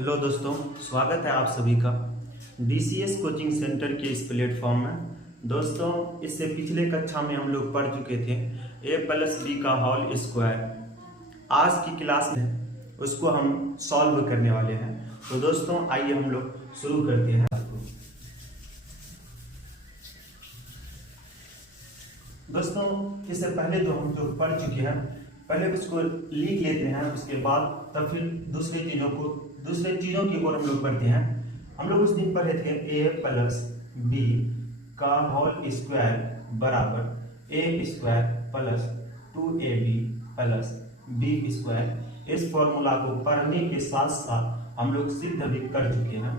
Hello दोस्तों, स्वागत है आप सभी का DCS कोचिंग सेंटर के इस प्लेटफॉर्म में। दोस्तों, इससे पिछले कक्षा में हम लोग पढ़ चुके थे a+b का होल स्क्वायर। आज की क्लास में उसको हम सॉल्व करने वाले हैं। तो दोस्तों, आइए हम लोग शुरू करते हैं। दोस्तों, इससे पहले तो हम लोग पढ़ चुके हैं, पहले उसको लिख लेते हैं, उसके बाद तब फिर दूसरे चीज़ों की ओर हम लोग बढ़ते हैं। हम लोग उस दिन पढ़े थे a+b का होल स्क्वायर बराबर a square plus 2ab plus b square. इस फॉर्मूला को पढ़ने के साथ साथ हम लोग सिद्ध भी कर चुके हैं।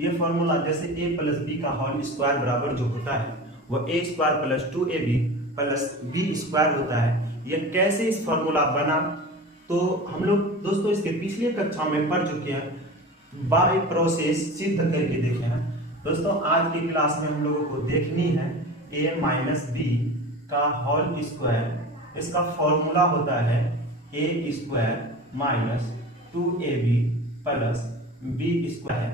ये फॉर्मूला जैसे a+b का होल स्क्वायर बराबर जो होता है वो a square plus 2ab plus b square होता है। ये कैसे इस फॉर्मूला बना, तो हम लोग दोस्तों इसके पिछले कक्षा में पढ़ चुके हैं, बाय प्रोसेस सिद्ध करके देखे हैं। दोस्तों, आज की क्लास में हम लोगों को देखनी है a-b का होल स्क्वायर। इसका फॉर्मूला होता है a square minus 2ab plus b square.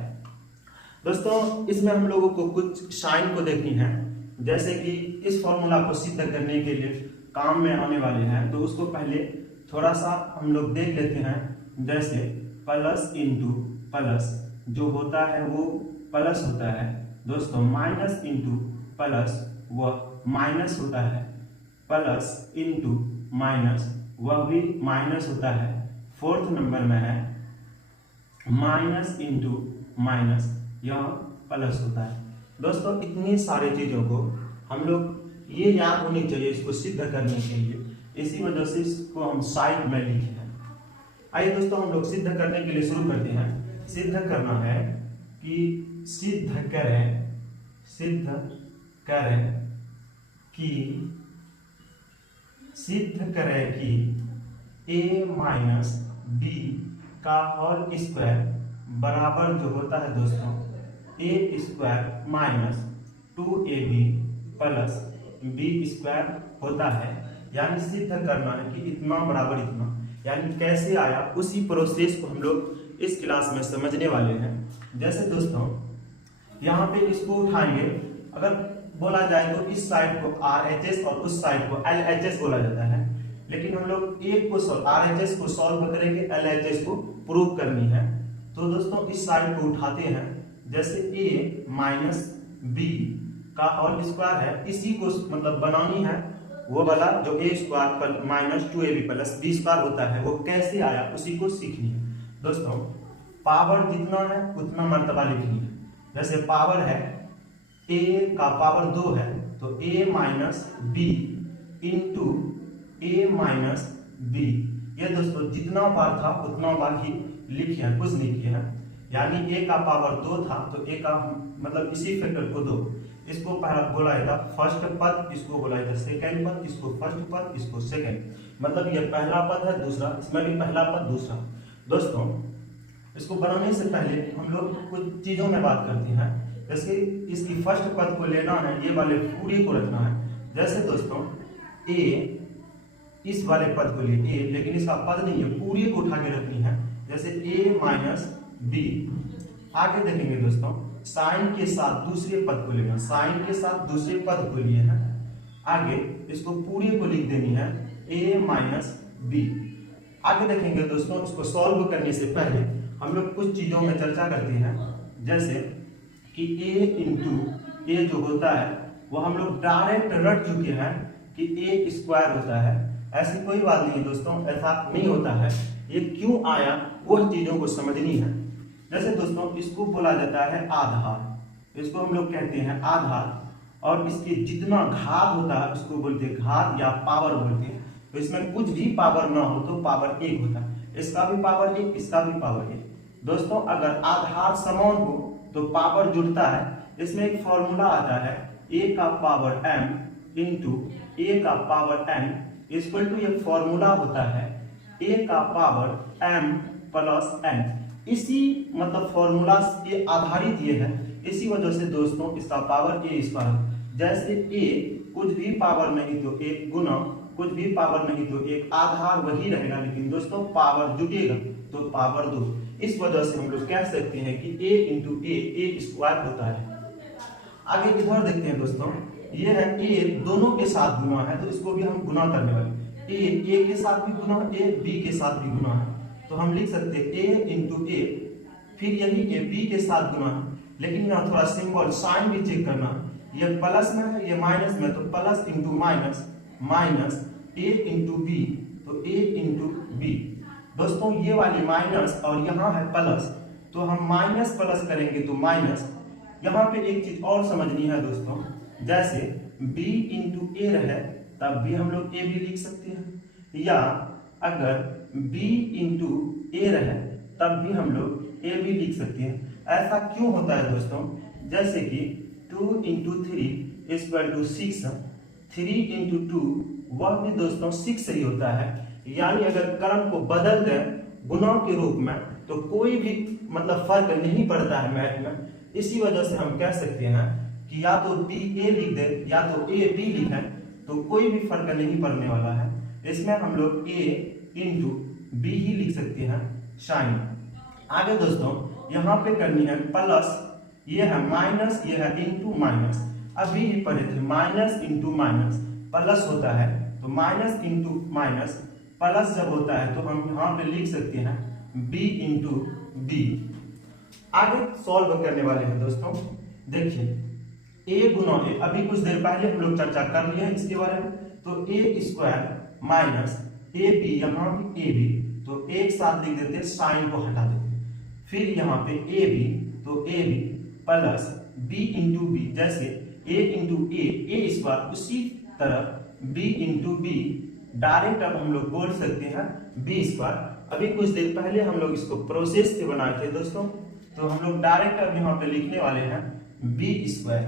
दोस्तों, इसमें हम लोगों को कुछ साइन को देखनी है, जैसे कि इस फॉर्मूला को सिद्ध करने के लिए काम में आने वाले हैं। तो उसको पहले थोड़ा सा हम लोग देख लेते हैं। जैसे प्लस इंटू प्लस जो होता है वो प्लस होता है दोस्तों, माइनस इंटू प्लस वह माइनस होता है, प्लस इंटू माइनस वह भी माइनस होता है। फोर्थ नंबर में है माइनस इंटू माइनस, यह प्लस होता है। दोस्तों, इतनी सारी चीज़ों को हम लोग ये याद होनी चाहिए इसको सिद्ध करने के लिए, इसी वजह से इसको हम साइड में लिखे हैं। आइए दोस्तों, हम लोग सिद्ध करने के लिए शुरू करते हैं। सिद्ध करना है कि सिद्ध करें कि a-b का होल स्क्वायर बराबर जो होता है दोस्तों a square minus 2ab plus b square होता है। यानी सिद्ध करना है कि इतना बराबर इतना, यानी कैसे आया उसी प्रोसेस को हम लोग इस क्लास में समझने वाले हैं। जैसे दोस्तों, यहाँ पे इसको उठाएंगे, अगर बोला जाए तो इस साइड को RHS और उस साइड को LHS बोला जाता है, लेकिन हम लोग एक को RHS को सॉल्व करेंगे, LHS को प्रूव करनी है। तो दोस्तों, इस साइड को उठाते हैं, जैसे a-b का होल स्क्वायर है, इसी को मतलब बनानी है वो वाला जो a square minus 2ab plus b square होता है, वो कैसे आया उसी को सीखनी है। दोस्तों, पावर जितना है उतना मर्तबा लिखनी है। जैसे पावर है a का पावर 2 है, तो a minus b into a minus b। ये दोस्तों जितना बार था उतना बार ही लिखे हैं, कुछ नहीं किया है। यानी a का पावर 2 था तो a का मतलब इसी फैक्टर को 2, इसको पहला बोला था फर्स्ट पद, इसको बोला था सेकंड पद, इसको फर्स्ट पद, इसको सेकंड, मतलब ये पहला पद है, दूसरा, इसमें भी पहला पद दूसरा। दोस्तों, इसको बनाने से पहले हम लोग कुछ चीज़ों में बात करते हैं। जैसे इसकी फर्स्ट पद को लेना है, ये वाले पूरी को रखना है। जैसे दोस्तों, a इस वाले पद को लिए a, लेकिन इसका पद नहीं है, पूरी को उठा के रखनी है। जैसे a माइनस b। आगे देखेंगे दोस्तों, साइन के साथ दूसरे पद को लेना, साइन के साथ दूसरे पद को लिए हैं। आगे इसको पूरे को लिख देनी है a माइनस b। आगे देखेंगे दोस्तों, इसको सॉल्व करने से पहले हम लोग कुछ चीज़ों में चर्चा करते हैं। जैसे कि a इंटू a जो होता है वो हम लोग डायरेक्ट रट चुके हैं कि a स्क्वायर होता है। ऐसी कोई बात नहीं है दोस्तों, ऐसा नहीं होता है। ये क्यों आया वो चीज़ों को समझनी है। जैसे दोस्तों, इसको बोला जाता है आधार, इसको हम लोग कहते हैं आधार, और इसके जितना घात होता है उसको बोलते हैं घात या पावर बोलते हैं। तो इसमें कुछ भी पावर ना हो तो पावर 1 होता है, इसका भी पावर 1, इसका भी पावर 1। दोस्तों, अगर आधार समान हो तो पावर जुड़ता है। इसमें एक फॉर्मूला आता है a का पावर m इंटू a का पावर n इक्वल टू, एक फॉर्मूला होता है a का पावर m प्लस n। इसी मतलब फॉर्मूला के आधारित ये है, इसी वजह से दोस्तों इसका पावर a स्क्वायर। जैसे a कुछ भी पावर नहीं तो 1 गुना कुछ भी पावर नहीं तो 1, आधार वही रहेगा, लेकिन दोस्तों पावर जुटेगा तो पावर 2। इस वजह से हम लोग कह सकते हैं कि a इंटू ए स्क्वायर होता है। आगे इधर देखते हैं दोस्तों, ये है a दोनों के साथ गुना है, तो इसको भी हम गुना करने वाले, a के साथ भी गुना, a b के साथ भी गुना है, तो हम लिख सकते हैं a इंटू ए, फिर यही a b के साथ गुना है। लेकिन यहाँ थोड़ा सिंबल साइन भी चेक करना, ये प्लस में है ये माइनस में, तो plus into minus minus a into B, तो a इंटू बी। दोस्तों ये वाली माइनस और यहाँ है प्लस, तो हम माइनस प्लस करेंगे तो माइनस। यहाँ पे एक चीज और समझनी है दोस्तों, जैसे b इंटू ए रहे तब भी हम लोग a भी लिख सकते हैं, या अगर b इंटू ए रहे तब भी हम लोग a भी लिख सकते हैं। ऐसा क्यों होता है दोस्तों, जैसे कि 2 इंटू 3 इक्वल टू 6, 3 इंटू 2 वह भी दोस्तों 6 ही होता है। यानी अगर क्रम को बदल दें गुना के रूप में तो कोई भी मतलब फर्क नहीं पड़ता है मैथ में। इसी वजह से हम कह सकते हैं कि या तो b a लिख दें या तो a b लिखें, तो कोई भी फर्क नहीं पड़ने वाला है। इसमें हम लोग a इंटू बी ही लिख सकते हैं साइन। आगे दोस्तों यहाँ पे करनी है प्लस, ये है माइनस, ये है इंटू माइनस। अभी ही पढ़े थे माइनस इंटू माइनस प्लस होता है, तो माइनस इंटू माइनस प्लस जब होता है तो हम यहाँ पे लिख सकते हैं b इंटू बी। आगे सॉल्व करने वाले हैं दोस्तों, देखिए a गुना ए, अभी कुछ देर पहले हम लोग चर्चा कर लिए हैं इसके बारे में, तो ए स्क्वायर माइनस ए बी, यहाँ पे ए बी, तो एक साथ लिख देते, साइन को हटा देते, फिर यहाँ पे ए बी, तो A B plus B into B, जैसे a इंटू ए स्क्वायर, उसी तरह b इंटू बी डायरेक्ट अब हम लोग बोल सकते हैं बी स्क्वायर। अभी कुछ देर पहले हम लोग इसको प्रोसेस से बनाए थे दोस्तों, तो हम लोग डायरेक्ट अब यहाँ पे लिखने वाले हैं बी स्क्वायर।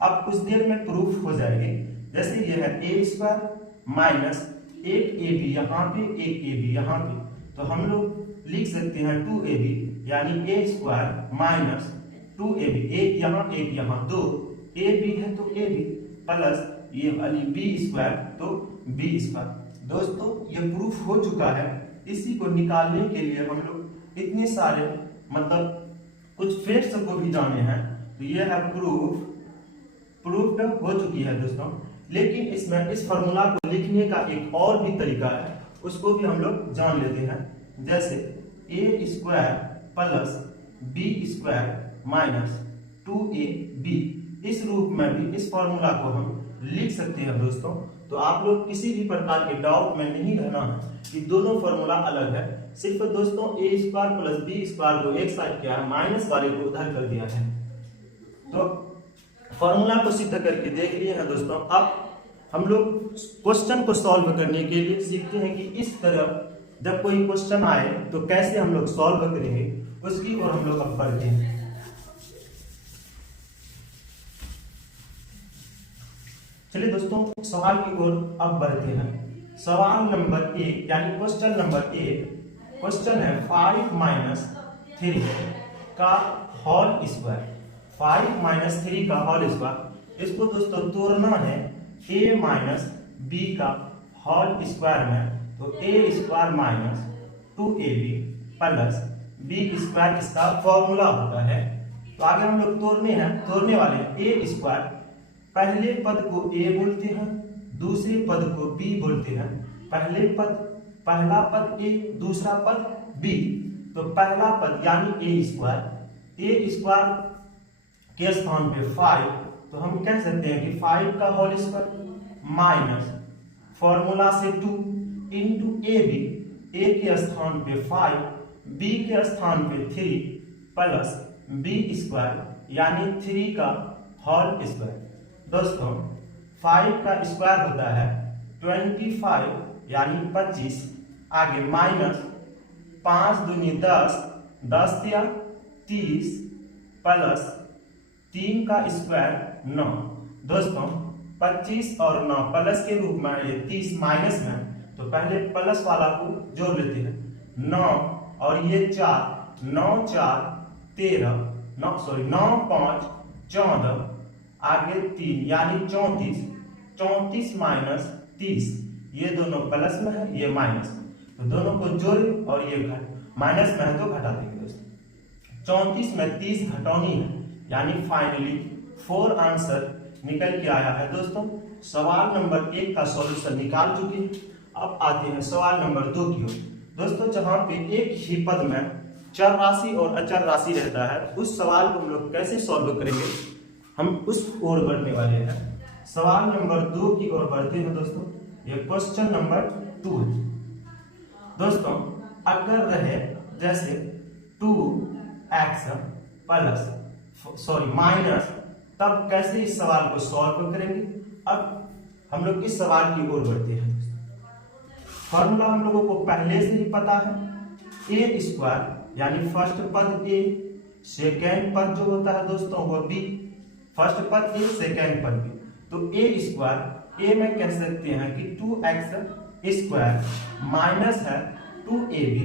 अब कुछ देर में प्रूफ हो जाएगी, जैसे ये है ए स्क्वायर माइनस एक ए बी यहाँ पे, एक ए बी यहाँ पे, तो हम लोग लिख सकते हैं 2ab, यानी ए स्क्वायर माइनस 2ab, एक यहाँ एक यहाँ, दो ए बी है तो ए बी प्लस ये वाली बी स्क्वायर तो बी स्क्वायर। दोस्तों ये प्रूफ हो चुका है, इसी को निकालने के लिए हम लोग इतने सारे मतलब कुछ फैक्ट्स को भी जाने हैं, तो ये है प्रूफ हो चुकी है दोस्तों। लेकिन इसमें इस फॉर्मूला को लिखने का एक और भी तरीका है, उसको भी हम लोग जान लेते हैं, जैसे A square plus B square minus 2ab, इस रूप में भी इस फॉर्मूला को हम लिख सकते हैं दोस्तों। तो आप लोग किसी भी प्रकार के डाउट में नहीं रहना कि दोनों फॉर्मूला अलग है, सिर्फ दोस्तों ए स्क्वायर प्लस बी स्क्वायर को एक साइड किया है, माइनस वाले को उधर कर दिया है। तो फॉर्मूला को सिद्ध करके देख लिए हैं दोस्तों। अब हम लोग क्वेश्चन को सॉल्व करने के लिए सीखते हैं कि इस तरह जब कोई क्वेश्चन आए तो कैसे हम लोग सॉल्व करेंगे, उसकी ओर हम लोग अब बढ़ते हैं। चलिए दोस्तों सवाल की ओर अब बढ़ते हैं। सवाल नंबर 1 यानी क्वेश्चन नंबर 1, क्वेश्चन है 5 माइनस 3 का होल स्क्वायर, 5 माइनस 3 का होल स्क्वायर। इसको दोस्तों तोड़ना है a माइनस बी का होल स्क्वायर में, तो a square minus 2ab plus B square इसका फॉर्मूला होता है। तो आगे हम लोग तोड़ने वाले हैं a स्क्वायर, पहले पद को a बोलते हैं, दूसरे पद को b बोलते हैं। पहला पद a, दूसरा पद b, तो पहला पद यानी a स्क्वायर के स्थान पे 5, तो हम कह सकते हैं कि 5 का होल स्क्वायर माइनस फॉर्मूला से 2 इंटू ab, a के स्थान पे 5, b के स्थान पे 3 प्लस b स्क्वायर यानी 3 का होल स्क्वायर। दोस्तों 5 का स्क्वायर होता है 25 यानी 25, आगे माइनस 5 दूनी 10, 10 या 30 प्लस 3 का स्क्वायर 9। दोस्तों 25 और 9 प्लस के रूप में, ये 30 माइनस में, तो पहले प्लस वाला को जोड़ लेते हैं, 9 और ये 4, 9 4 13, 9 5 14, आगे 3 यानी 34 माइनस 30, ये दोनों प्लस में है ये माइनस, तो दोनों को जोड़े और ये घट, माइनस में है तो घटा देंगे दोस्तों। 34 में 30 घटौनी है, यानी फाइनली 4 आंसर निकल के आया है दोस्तों। सवाल नंबर 1 का सॉल्यूशन निकाल चुके हैं। अब आते हैं सवाल नंबर 2 की ओर दोस्तों, जहां पे एक ही पद में चर राशि और अचर राशि रहता है, उस सवाल को हम लोग कैसे सॉल्व करेंगे, हम उस ओर बढ़ने वाले हैं। सवाल नंबर 2 की ओर बढ़ते हैं दोस्तों। ये क्वेश्चन नंबर 2 है दोस्तों। अगर रहे जैसे 2x माइनस, तब कैसे इस सवाल को सॉल्व करेंगे। अब हम लोग इस सवाल की ओर बढ़ते हैं। फॉर्मूला हम लोगों को पहले से ही पता है, ए स्क्वायर यानी फर्स्ट पद ए, सेकेंड पद जो होता है दोस्तों वो बी। फर्स्ट पद ए, सेकेंड पद बी, तो ए स्क्वायर ए में कह सकते हैं कि 2x स्क्वायर माइनस है 2ab,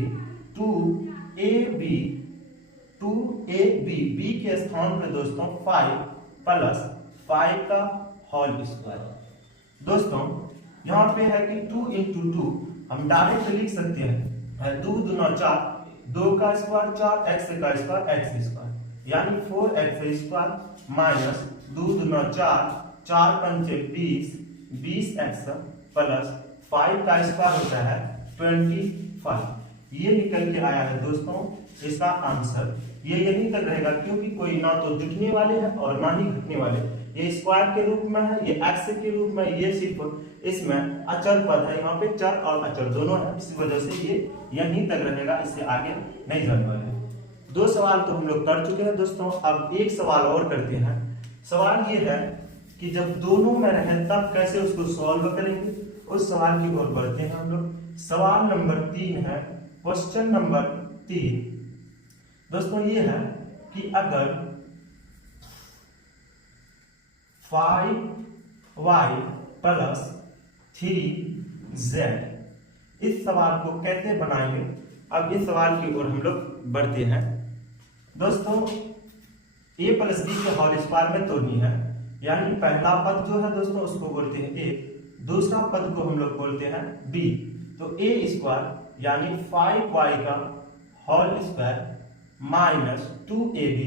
2ab बी के स्थान पे दोस्तों 5 प्लस 5 का होल स्क्वायर। दोस्तों यहाँ पे है कि 2 इंटू 2 हम डायरेक्ट लिख सकते हैं, 2 दूना 4, 2 का स्क्वायर 4, x का स्क्वायर x स्क्वायर, यानी 4x स्क्वायर माइनस 2 दूना 4, 4 पंचे 20, 20x प्लस 5 का स्क्वायर होता है 25। ये निकल के आया है दोस्तों इसका आंसर। ये यहीं तक रहेगा क्योंकि कोई ना तो दिखने वाले हैं और ना ही घटने वाले। ये स्क्वायर के रूप में है, ये एक्स के रूप में, ये सिर्फ इसमें अचर पद है, यहाँ पे चर और अचर दोनों है, इसी वजह से ये यहीं तक रहेगा, इससे आगे नहीं जाने वाले हैं। 2 सवाल तो हम लोग कर चुके हैं दोस्तों। अब एक सवाल और करते हैं। सवाल ये है कि जब दोनों में रहे तब कैसे उसको सॉल्व करेंगे, उस सवाल की ओर बढ़ते हैं हम लोग। सवाल नंबर 3 है, क्वेश्चन नंबर 3 दोस्तों। ये है कि अगर 5y प्लस 3z, इस सवाल को कैसे बनाएंगे। अब इस सवाल की ओर हम लोग बढ़ते हैं दोस्तों। a प्लस बी को होल स्क्वायर में तोड़नी है, यानी पहला पद जो है दोस्तों उसको बोलते हैं a, दूसरा पद को हम लोग बोलते हैं b। तो a स्क्वायर यानी 5y का होल स्क्वायर माइनस 2ab,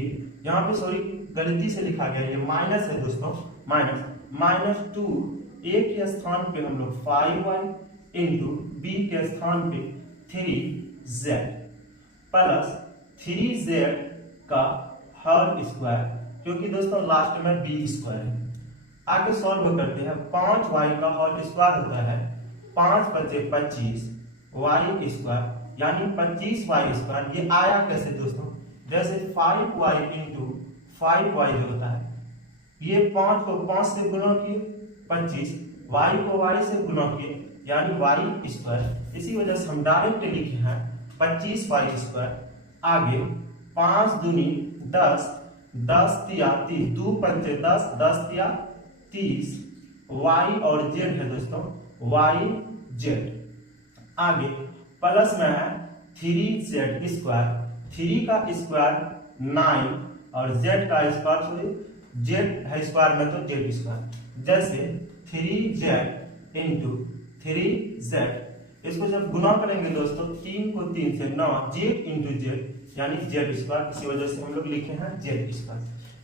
यहाँ पे सॉरी गलती से लिखा गया, ये माइनस है दोस्तों, माइनस 2, a के स्थान पे हम लोग 5y इंटू b के स्थान पे 3z प्लस 3z का होल स्क्वायर, क्योंकि दोस्तों लास्ट में b स्क्वायर है। आगे सॉल्व करते हैं। 5y का होल स्क्वायर होता है 5 बचे 25 y स्क्वायर, यानी 25y स्क्वायर। ये आया कैसे दोस्तों, जैसे 5y इंटू 5y जो होता है, ये 5 को 5 से गुणा किए 25, y को y से गुणा किए यानी y स्क्वायर। इसी वजह से हम डायरेक्ट लिखे हैं 25y स्क्वायर। आगे 5 दूनी 10, 10 तिया 30, 2 पंचे 10, 10 तिया 30, y और z है दोस्तों, y z। आगे प्लस में है 3z स्क्वायर, 3 का स्क्वायर 9 और z का स्क्वायर, सॉरी z है स्क्वायर में तो z स्क्वायर, जैसे 3z इंटू 3z। इसको जब गुना करेंगे दोस्तों 3 को 3 से 9, z इंटू z यानी z स्क्वायर, इसी वजह से हम लोग लिखे हैं z स्क्वायर।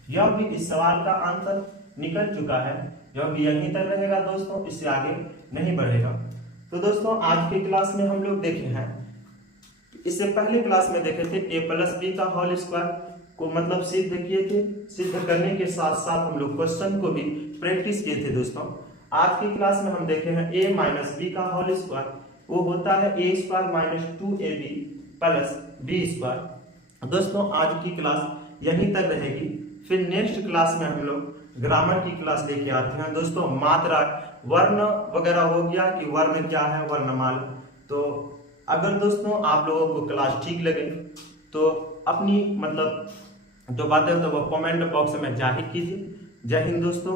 यह भी इस सवाल का आंसर निकल चुका है, यह भी यहीं तक रहेगा दोस्तों, इससे आगे नहीं बढ़ेगा। तो दोस्तों आज की क्लास में हम लोग देखे हैं, इससे पहले क्लास में देखे थे a प्लस बी का होल स्क्वायर को मतलब सिद्ध किए थे। सिद्ध करने के साथ साथ हम लोग क्वेश्चन को भी प्रैक्टिस किए थे दोस्तों। आज की क्लास में हम देखे हैं a माइनस बी का होल स्क्वायर, वो होता है a square minus 2ab plus B square. दोस्तों आज की क्लास यहीं तक रहेगी, फिर नेक्स्ट क्लास में हम लोग ग्रामर की क्लास लेके आते हैं दोस्तों। मात्रा, वर्ण वगैरह हो गया कि वर्ण क्या है, वर्णमाला। तो अगर दोस्तों आप लोगों को क्लास ठीक लगे तो अपनी मतलब जो बातें होती है वो कमेंट बॉक्स में जाहिर कीजिए। जय हिंद दोस्तों।